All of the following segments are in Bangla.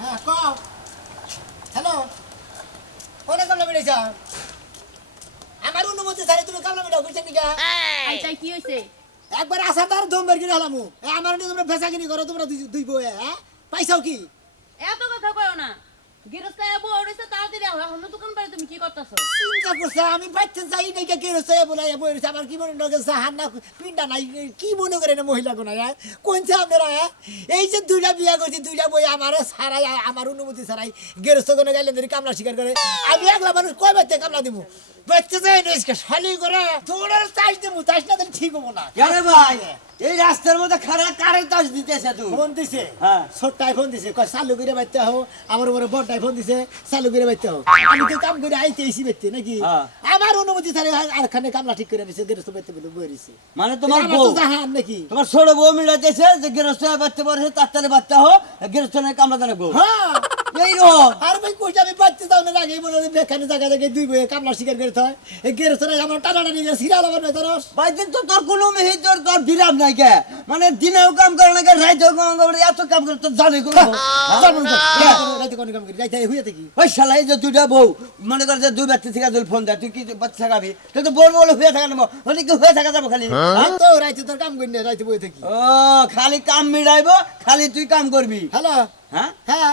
হ্যাঁ কও হ্যালো কোনে কামলা মিলাইছ আমার অনুমতি ছাড়া তুমি কামলা মিলাও কইছ কি আচ্ছা কি হইছে একবার আসা তার দম বের করে হলামু আমার নিয়ে তোমরা বেচাকিনি করো তোমরা দুই বই হ্যাঁ পাইছাও কি এত কথা কইও না গিরস্ত আবু ওড়িছে তাড়াতাড়ি আও অন্য দোকান পারে তুমি কি করতাছো চিন্তা করছে আমি বাইতে যাই নাই কে রসে বলে বই রসে আমার কি মনে লাগে সাহান না পিন্ডা নাই কি মনে করে না মহিলা কোনা কোনছে আপনারা এই যে দুইটা বিয়া করছি দুইটা বই আমার সারাই আমার অনুমতি ছাড়াই গেরস্ত কোনে গেলে ধরে কামলা স্বীকার করে আমি একলা মানুষ কয় বাইতে কামলা দিব বাইতে যাই না শালি করে তোর চাইছ দেবো চাইছ না তাহলে ঠিক হবো না কেন ভাই এই রাস্তার মধ্যে খারাপ কারে তাস দিতেছে তুই ফোন দিছে হ্যাঁ। ছোট্টাই ফোন দিছে কয় চালু করে বাইতে হো আমার উপরে বড়টাই ফোন দিছে চালু করে বাইতে হো আমি তো কাম করে আইতে এসি বাইতে নাকি হ্যাঁ। আমার অনুমতি ছাড়া আর খানে কামলা ঠিক করে নিছে গেরস্ত বাইতে বলে বই রইছে মানে তোমার আমার বউ তো জাহান নাকি তোমার ছোট বউ মিলাইতেছে যে গৃহস্থ বাচ্চা পড়ে তার তালে বাচ্চা হো গৃহস্থ নাই কামলা দানে বউ হ্যাঁ এই রো আর ভাই কইটা আমি বাইতে যাও না আগে বলে বেখানে জায়গা জায়গা দুই বই কামলা স্বীকার করতে হয় এই গেরস্ত নাই আমার টানাটা নিয়ে সিরিয়াল আমার ভেতরস ভাই দিন তো তোর কোনো মেহি তোর বিরাম নাই কে মানে দিনেও কাম করে না কে রাইতেও কাম করে এত কাম করে তোর জানে কোন রাতে কোন কাম করি যাইতে হইয়া থাকি ওই শালা এই যে দুইটা বউ মনে কর যে দুই বাচ্চা থেকে তুই ফোন দেয় তুই কি বাচ্চা খাবি তুই তো বলবো বলে হয়ে থাকা নেবো হলে কি হয়ে থাকা যাবো খালি হ্যাঁ? তো রাইতে তোর কাম করি না রাইতে বই থাকি ও খালি কাম মিলাইবো খালি তুই কাম করবি হ্যালো হ্যাঁ হ্যাঁ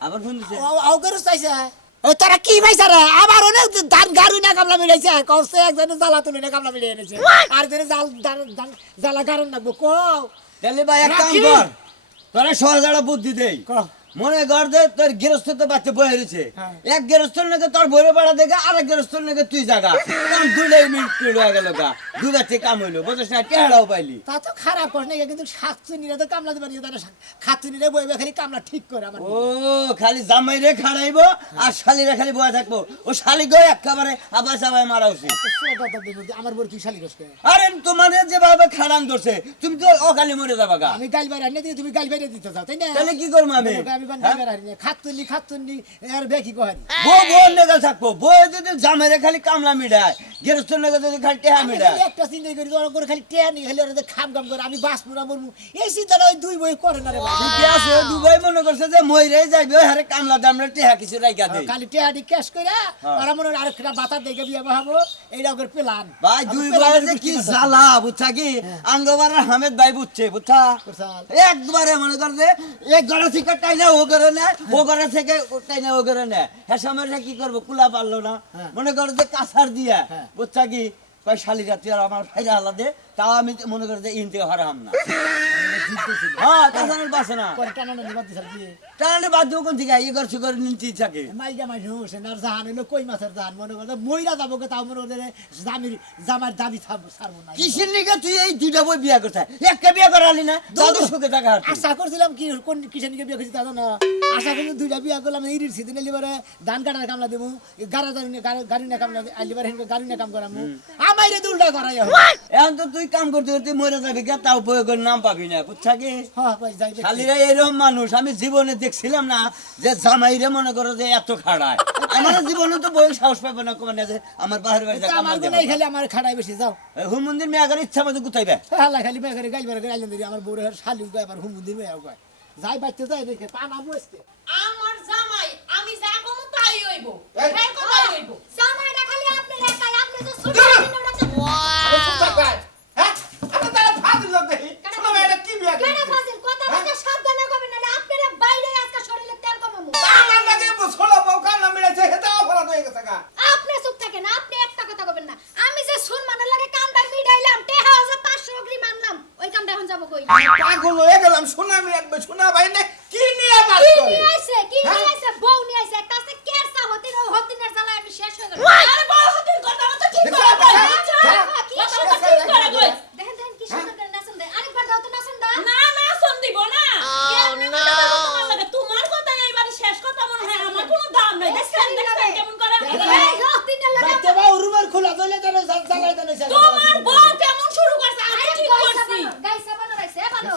আবার ফোন দিছে আও গেরস্ত আইছে ও তারা কি পাইছে রে আবার অনেক ধান গাড়ি না কামলা মিলাইছে কষ্ট একজন জ্বালা তুলে না কামলা মিলিয়ে এনেছে আর জনে জ্বালা গাড়ন লাগবো কও তাহলে ভাই এক কাম রাখি। কর তোরা সহজ বুদ্ধি দেই কও মনে কর যে তোর গৃহস্থ তো বাচ্চা বয়ে রয়েছে হ্যাঁ। এক গৃহস্থর নাকি তোর বইরে পাড়া দেখে আর এক গৃহস্থর নাকি তুই জাগা কারণ দুইটাই মিনিট হয়ে গেল গা দুই বাচ্চা কাম হইলো বুঝছিস না টেহারাও পাইলি তা তো খারাপ করে না কিন্তু শাকচুনিরা তো কামলা দিবার তারা খাতুনিরা বইবে খালি কামলা ঠিক করে আমার ও খালি জামাই রে খাড়াইবো আর শালিরা খালি বয়ে থাকবো ও শালি গো একেবারে আবার সবাই মারা উচিত আমার বড় কি শালি রসকে আরে তোমার যেভাবে খাড়ান ধরছে তুমি তো অকালি মরে যাবা গা আমি গাল বাইরে আনি দিয়ে তুমি গাল বাইরে দিতে চাও তাই না তাহলে কি করবো আমি আমি গাল বাইরে আনি খাতুনি এর বেকি কহেন বউ বউ নেগা থাকবো বউ যদি জামাইরে খালি কামলা মিডায় গৃহস্থর নেগা যদি খালি টেহা আমি মিডায় খালি একটা চিন্তা করি ওরা করে খালি টেয়া নি খালি ওরা খাম কাম করে আমি বাস পুরা মরমু এই চিন্তাটা ওই দুই বই করে না রে ভাই ঠিকই আছে দুবাই মনে করছে যে মইরে যাইবে ওই হারে কামলা দামরে টেহা কিছু রাইখা দেই খালি টেয়া দি ক্যাশ কইরা ওরা মনে হয় আরেকটা বাতার দেখে বিয়া বাহাবো এইটা ওকে প্ল্যান ভাই দুই ভাই যে কি জ্বালা বুঝছা কি আঙ্গবারের হামেদ ভাই বুঝছে বুঝছা একবারে মনে কর যে এক ঘরে থেকে টাইনা ও করে না ও ঘরে থেকে টাইনা ও করে না হ্যাঁ সামনে কি করবো কুলা পারলো না মনে কর যে কাছার দিয়া বুঝছা কি কয় শালি রাত্রি আর আমার ফাইরা আলাদে তাও আমি মনে করি যে ইন থেকে হারাম না হ্যাঁ কাছানের বাসে না করে টানা নিবা দিছাল কি টানালে বাদ দেবো কোন থেকে এই ঘর সুগর নিচে থাকে মাইজা মাই হোসেন আর জাহান হইলো কই মাছের জাহান মনে করে মইরা যাবো কে তাও মনে করে জামার দাবি ছাড়বো না কিসের লিগে তুই এই দুইটা বই বিয়া করতে একটা বিয়া করালি না দাদু সুখে থাকা আশা করছিলাম কি কোন কিসের নিকে বিয়া করছি তা না আশা করছি দুইটা বিয়া করলাম ইরির সিদিনে লিবারে ধান কাটার কামলা দেবো গাড়ি না কামলা লিবারে গাড়ি না কাম করামু আমাইরে দুলটা করাই এখন তো তুই কাম করতে করতে মরে যাবি কে তাও প্রয়োগের নাম পাবি না বুঝছা কি হ্যাঁ ভাই যাই শালিরা এরকম মানুষ আমি জীবনে দেখছিলাম না যে জামাইরে মনে করো যে এত খাড়ায় আমার জীবনে তো বই সাহস পাবে না কমে না যে আমার বাহির বাড়ি আমার গুনাই খালি আমার খাড়াই বেশি যাও হুমন্দির মেয়াগার ইচ্ছা মতো গুতাইবে আল্লাহ খালি মেঘরে গাইল বের গাইলেন দিই আমার বউরে শালি কয় আবার হুমুদির মেয়াও কয় যাই বাচ্চা যাই দেখে পানা বসতে আমার জামাই আমি যা কমু তাই হইব এই। হ্যাঁ কথাই হইব জামাইটা খালি আপনি একাই আপনি তো ছোট কেন ফাজিল কথা বলতে সাবধানে করবেন না আপনারা বাইরে আজকে শরীরে তেল কমামু আপনি চুপ থাকেন আপনি একটা কথা কইবেন না আমি যে সুরমানের লাগে কামটা মিডাইলাম টেহা যে 500 অগ্রি মানলাম ওই কামটা এখন যাব কই কি নিয়ে আইছে বউ নিয়ে আইছে একটা আছে কেরসা হতিনের জ্বালায় আমি শেষ হয়ে গেল আরে বড় হতির কথা মতো ঠিক করে কই কি কথা মতো ঠিক করে কই দেখেন কি সুন্দর করে নাচন দেয় আরেকবার দাও তো নাচন দাও না না শোন দিব না কেমনে কথা বলবো তোমার লাগে তোমার কথা এইবারে শেষ কথা মনে হয় আমার কোনো দাম নাই দেখছেন কেমন করে এই হতিনের লাগে বাচ্চা বা উরুমার খোলা দলে দলে জ্বালাই দলে তোমার বউ কেমন শুরু করছে আমি ঠিক করছি গাইসা বানাইছে ভালো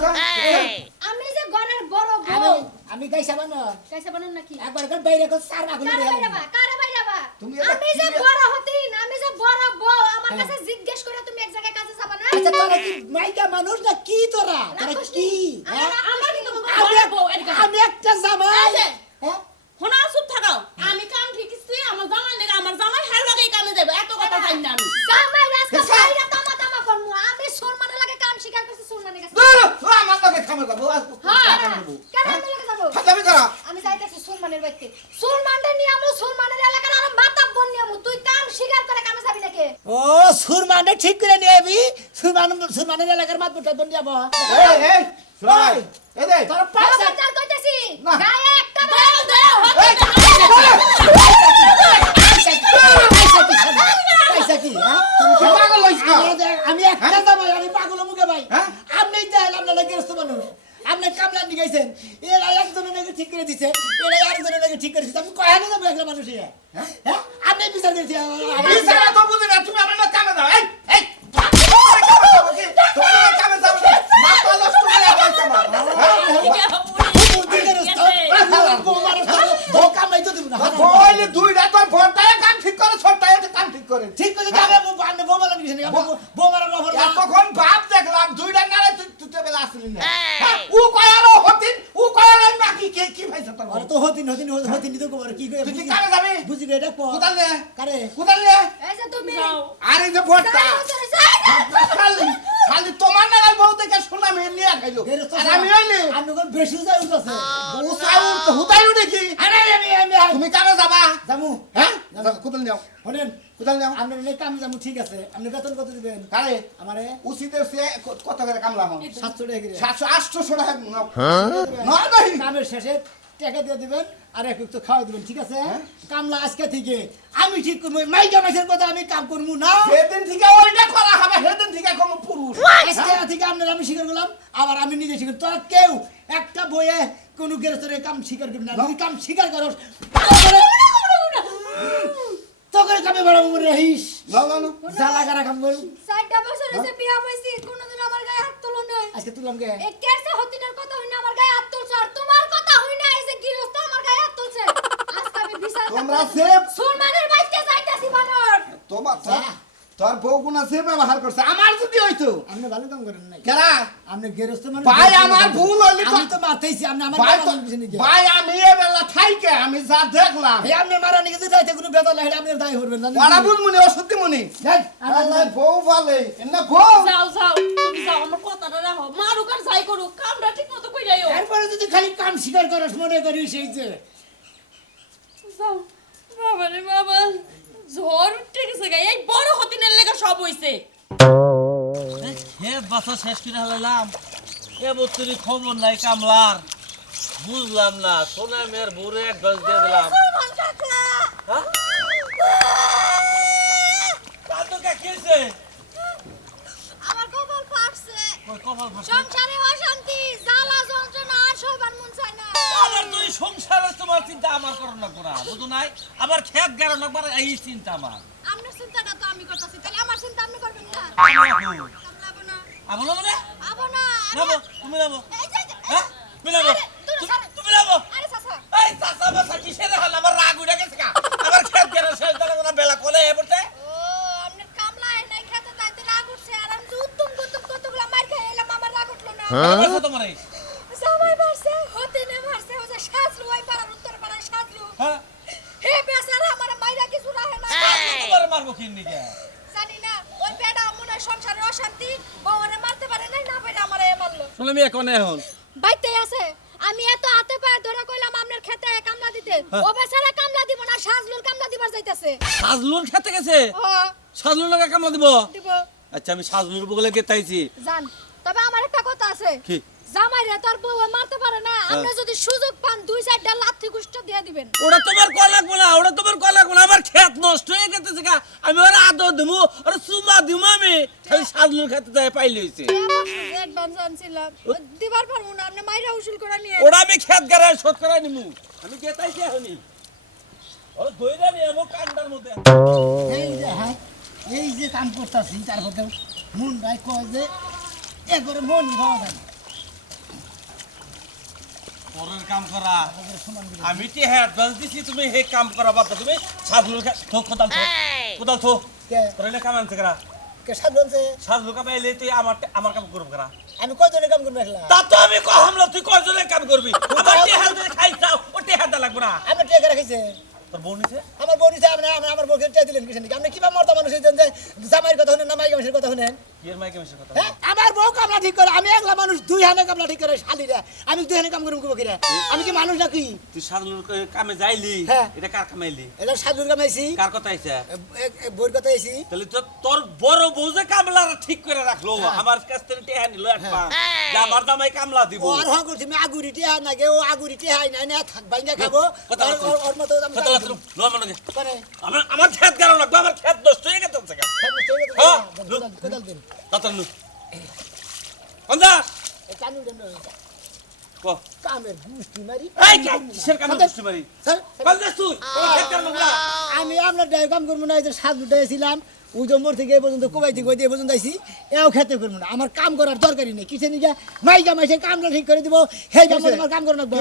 আমি যে ঘরের বড় বউ আমি গাইছা বানো গাইসা বানান নাকি একবার করে বাইরে কো সার না খুলে কারে বাইরাবা তুমি এটা আমি যে কি- বড় হতিন আমি যে বড় বউ আমার কাছে জিজ্ঞেস করে তুমি এক জায়গায় কাজে যাবা না আচ্ছা তোরা কি মাইকা মানুষ না কি তোরা তোরা কি হ্যাঁ? আমার কিন্তু আমি বড় বউ এদিকে আমি একটা জামাই আমি যাইতেছি সুলমানের বাড়িতে সুলমানরে নিয়ে আমু সুলমানের এলাকার আর মাতাব বন নিয়ে আমু তুই কাম স্বীকার করে কামে যাবি নাকি ও সুরমানে ঠিক করে নিয়ে আবি সুরমানের এলাকার মাতবুটা বন যাবো এই শোনাই এই দে তোর পয়সা বাজার কইতেছি না। গায়ে একটা পয়সা কি হ্যাঁ তুই পাগল হইছ না আমি একটা জামাই আমি পাগল মুখে ভাই হ্যাঁ? আপনি দেন আপনারা গেরস্ত মানুষ আপনি কামলা নিগাইছেন এরা একজনের নাকি ঠিক করে দিছে এরা আরেকজনের নাকি ঠিক করে দিছে আমি কয়া না যাবো একলা মানুষ হ্যাঁ আপনি বিচার করেছি বিচারা তো বুঝি না তুমি আমার না কামে দাও এই এই তোমার কামে যাও মাথা নষ্ট করে আইছ আমার বইলে দুইটা তোর ভরটায় কাম ঠিক করে ছোটটায় কাম ঠিক করে ঠিক করে যাবে আপনি বোমালা নিছেন বোমালা নফর এতক্ষণ ভাব দেখলাম দুইটা নারে তুই বেলা আসলি না ও কয়ারো হতিন ও কয়ারো বাকি কে কি ভাইছ তোর আরে তো হতিন তো কবার কি কই তুই কি কামে যাবি বুঝি গে এটা কোদাল নে কারে কোদাল নে এই যে তুমি আরে যে ভরটা খালি খালি তোমার নাগাল বউ থেকে শোনা মে নিয়া খাইলো আর আমি হইলি আমি কোন বেশি যাই উঠছে উসাউর তো হুদাইও দেখি আরে আমি তুমি কামে যাবা জামু হ্যাঁ কোদাল নাও শুনেন কোদাল নাও আপনি নে কাম জামু ঠিক আছে আপনি বেতন কত দিবেন কারে আমারে উচিতে সে কত করে কামলা হন 700 টাকা করে 700 800 টাকা নাও না নাই কামের শেষে টাকা দিয়ে দিবেন আর এক তো খাওয়া দিবেন ঠিক আছে কামলা আজকে থেকে আমি ঠিক করব মাইকা মাসের কথা আমি কাম করব না সেদিন থেকে ওইটা করা হবে সেদিন থেকে কোন পুরুষ আজকে থেকে আপনার আমি স্বীকার করলাম আবার আমি নিজে স্বীকার তোরা কেউ একটা বইয়ে কোন গেরস্তের কাম স্বীকার করবি না যদি কাম স্বীকার করস তোকে কামে বড় মনে রহিস না না না জ্বালা কারা কাম করু 60টা বছর হইছে বিয়া হইছি কোনদিন আমার গায়ে হাত তোলো নাই আজকে তুললাম কে এই কেসে হতিনের কথা হইনা আমার গায়ে হাত তুলছ আর তোমার কথা হইনা এই যে গৃহস্থ আমার গায়ে হাত তুলছে আজকে আমি বিচার তোমরা সেব সুলমানের বাড়িতে যাইতাছি বানর তোমার তোর বউ গুনা সে ব্যবহার করছে আমার যদি হইতো আপনি ভালো কাম করেন নাই কেরা আপনি গেরস্ত মানে ভাই আমার ভুল হইলি তো আমি তো মারতেইছি আপনি আমার ভাই মারা নিছেন কি ভাই আমি এবেলা থাইকে আমি যা দেখলাম এই আপনি মারা নিকে যদি যাইতে কোনো বেদা লাগে আপনি দায় করবেন জানেন ওরা বুঝমুনি ওষুধ দিমুনি দেখ আল্লাহ বউ ভালে না বউ যাও তুমি যাও আমার কথাটা রাখো মারুক আর যাই করুক কামটা ঠিক মতো কই যাইও এরপরে যদি খালি কাম স্বীকার করস মনে করিস এই যে যাও বাবা রে বাবা ঝড় উঠে গেছে গা এই বড় হতিনের লেগে সব হইছে হে বাসা শেষ করে হালাইলাম এ বত্তরি খবর নাই কামলার বুঝলাম না সোনা মেয়ের বুড়ে অ্যাডভান্স দিয়ে দিলাম সুলমান কাকা হ্যাঁ তা তো কে কেছে আমার কপাল ফাটছে কই কপাল ফাঁসে সংসারে অশান্তি জ্বালা যন্ত্রণা আর সবার মন চায় না আবার তুই সংসারে তোমার চিন্তা আমার করো না করা বুঝো নাই আবার খেত গেল না পারে এই চিন্তা আমার আপনার চিন্তাটা তো আমি করতেছি তাহলে আমার চিন্তা আপনি করবেন না কামলাবো না আমলো মানে আবো না নামো তুমি নামো এই যে হ্যাঁ তুমি নামো আরে, তুই ছাড়। তুমি নামো আরে চাচা এই চাচা বাসা কিসের হাল আমার রাগ উঠে গেছে কা আবার খেত গেল শেষ দিলে না বেলা কোলে এ পড়তে ও আপনার কামলা নাই খেতে যাইতে রাগ উঠছে আর আমি যে উত্তম কতগুলো মার খেয়ে এলাম আমার রাগ উঠলো না বাসা তোমার এই সবাই মারছে হতে নে মারছে ও যে সাজলু ওই পাড়ার উত্তর পাড়ার সাজলু হ্যাঁ হে বেচারা আমার মাইরা কিছু রাখে না তোমার মারবো কি নিকে জানি না ওই বেডা মনে হয় সংসারে অশান্তি বউরে মারতে পারে নাই না পারে আমারে মারলো শুনে আমি এখন এখন বাইতে আছে আমি এত হাতে পায়ে ধরে কইলাম আপনার খেতে কামলা দিতে ও বেচারা কামলা দিব না সাজলুর কামলা দিবার যাইতাছে সাজলুর খেতে গেছে ও সাজলুর লাগা কামলা দিব দিব আচ্ছা আমি সাজলুর বগলে গেতাইছি জান তবে আমার একটা কথা আছে কি জামাই রে তোর বউ মারতে পারে না আপনি যদি সুযোগ পান 2-4টা লাথি গুষ্ঠ দিয়ে দিবেন ওটা তোমার কল লাগবো না ওটা তোমার কল লাগবো না আমার খেত নষ্ট হয়ে গেছে গা আমি ওরা আদর দিমু ওরা চুমা দিমু আমি খালি সাজলুর খেতে যাই পাইলে হইছে অ্যাডভান্স আনছিলাম দিবার পারবো না আপনি মাইরা উসুল করে নিয়ে ওটা আমি খেত গাড়ায় শোধ করা নিমু আমি গেতাইছি এখনই ও দইরা নিয়ে আমার কান্দার মধ্যে এই যে হ্যাঁ এই যে কাম করতেছি তারপরে মন রায় কয় যে একবারে মন ভাবা যায় পরের কাম করা আমি কি হ্যাঁ অ্যাডভান্স দিছি তুমি হে কাম করা বাদ দাও, তুমি সাজলুর থো কোদাল থো কে তোরে কাম আনছে করা কে সাবধানছে সাজলু কাম এলে তুই আমার কাম করব করা আমি কয়জনের কাম করবো একলা তা তো আমি কহম না তুই কয়জনের কাম করবি আমার টেহাল দিয়ে খাই যাও ও টেহাল দা লাগবে না আপনি টেকা রাখিছে তোর বোন নিছে আমার বোন হিসেবে আমার বউকে টেকা দিলেন কিসের নাকি আপনি কিবা মর্দা মানুষ হয়েছেন যে জামাইয়ের কথা শুনেন না মাইকা মাসের কথা শুনেন কি এর মাইকে মিশে কথা হ্যাঁ আমার আমার বউ কামলা ঠিক করে আমি একলা মানুষ দুই হানে কামলা ঠিক করে শালিরা আমি দুই হানে কাম করব কি বকিরা আমি কি মানুষ নাকি তুই সাধুর কামে যাইলি হ্যাঁ। এটা কার কামাইলি এটা সাধুর কামাইছি কার কথা আইছে বউর কথা আইছি তাহলে তো তোর বড় বউ যে কামলার ঠিক করে রাখলো আমার কাছ থেকে টেহা নিল এক পা যে আমার দামাই কামলা দিব ও আর করছি আমি আগুরিটি হাই না গে ও আগুরিটি হাই না না থাক বাইঙ্গা খাবো কথা বলছো। ওর মতো আমি কথা বলছো, লো আমার লগে। করে আমার খেত গেল লাগবে আমার খেত নষ্ট হয়ে গেছে হ্যাঁ। কোদাল দিন তাতে নু কোনটা এই কানু দেন কো কামের গুষ্টি মারি এই কিসের কামে দুষ্টু মারি স্যার কোন দেশ তুই কোন খেত কাম না আমি আপনার ড্রাইভ কাম করবো না এই যে সাত উঠেছিলাম উজম্বর থেকে এ পর্যন্ত কোবাই থেকে ওই পর্যন্ত আইসি এও খেতে করবো না আমার কাম করার দরকারই নেই কিসে নিয়ে মাইকা মাইসে কামটা ঠিক করে দিব হে আমার কাম করে রাখবো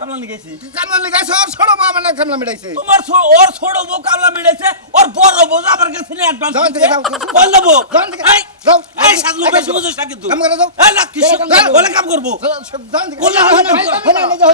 কামলা নিয়ে গেছি কামলা লিগাইছে ওর ছোট মা মানে কামলা মিলাইছে তোমার ওর ছোট বউ কামলা মিলেছে ওর বড় বউ আমার কাছে নিয়ে অ্যাডভান্স যাও থেকে যাও। বল দেবো যাও থেকে এই যাও। এই সাধু বেশি বুঝিস না কিন্তু কাম করে যাও। এই না কিসের বলে কাম করবো জান থেকে বলে আমার নিকে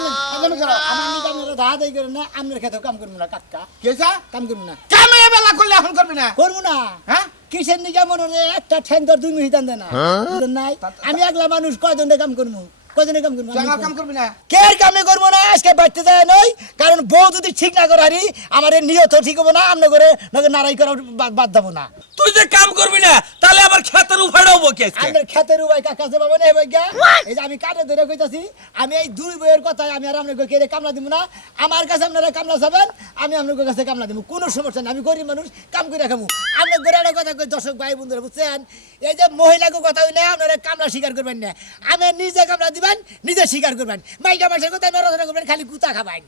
আপনারা ধা দেই করেন না আপনার খেতে কাম করবো না কাকা কেসা কাম করবো না কামে বেলা করলে এখন করবি না করবো না হ্যাঁ কিসের নিকে মনে হয় একটা ঠ্যাং ধর 2 মিনিট দেন না বুঝলেন নাই আমি একলা মানুষ কয়জনে কাম করবো কয়জনে কাম করবো জাঙ্গা কাম করবি না কের কামে করবো না আজকে বাড়তে যায় নই কারণ বউ যদি ঠিক না করে হারি আমার এই নিয়ত ঠিক হবো না আমনে করে নারাই করা বাদ দেবো না তুই যে কাম করবি না তাহলে আমার খেতের উফাড়াবো কে আজকে আমাদের খেতের উপায় কাছে পাবো না এবার গিয়া এই যে আমি কাটে ধরে কইতাছি আমি এই দুই বইয়ের কথায় আমি আর আপনাকে কেড়ে কামলা দিব না আমার কাছে আপনারা কামলা যাবেন আমি আপনাদের কাছে কামলা দিব কোনো সমস্যা নেই আমি গরিব মানুষ কাম করে খাবো আপনার গোড়ার কথা কই দর্শক ভাই বন্ধুরা বুঝছেন এই যে মহিলাকে কথা হইলে আপনারা কামলা স্বীকার করবেন না আমি নিজে কামলা দিবেন নিজে স্বীকার করবেন মাইকা মাসের কথা নড়াচড়া করবেন খালি কুতা খাবেন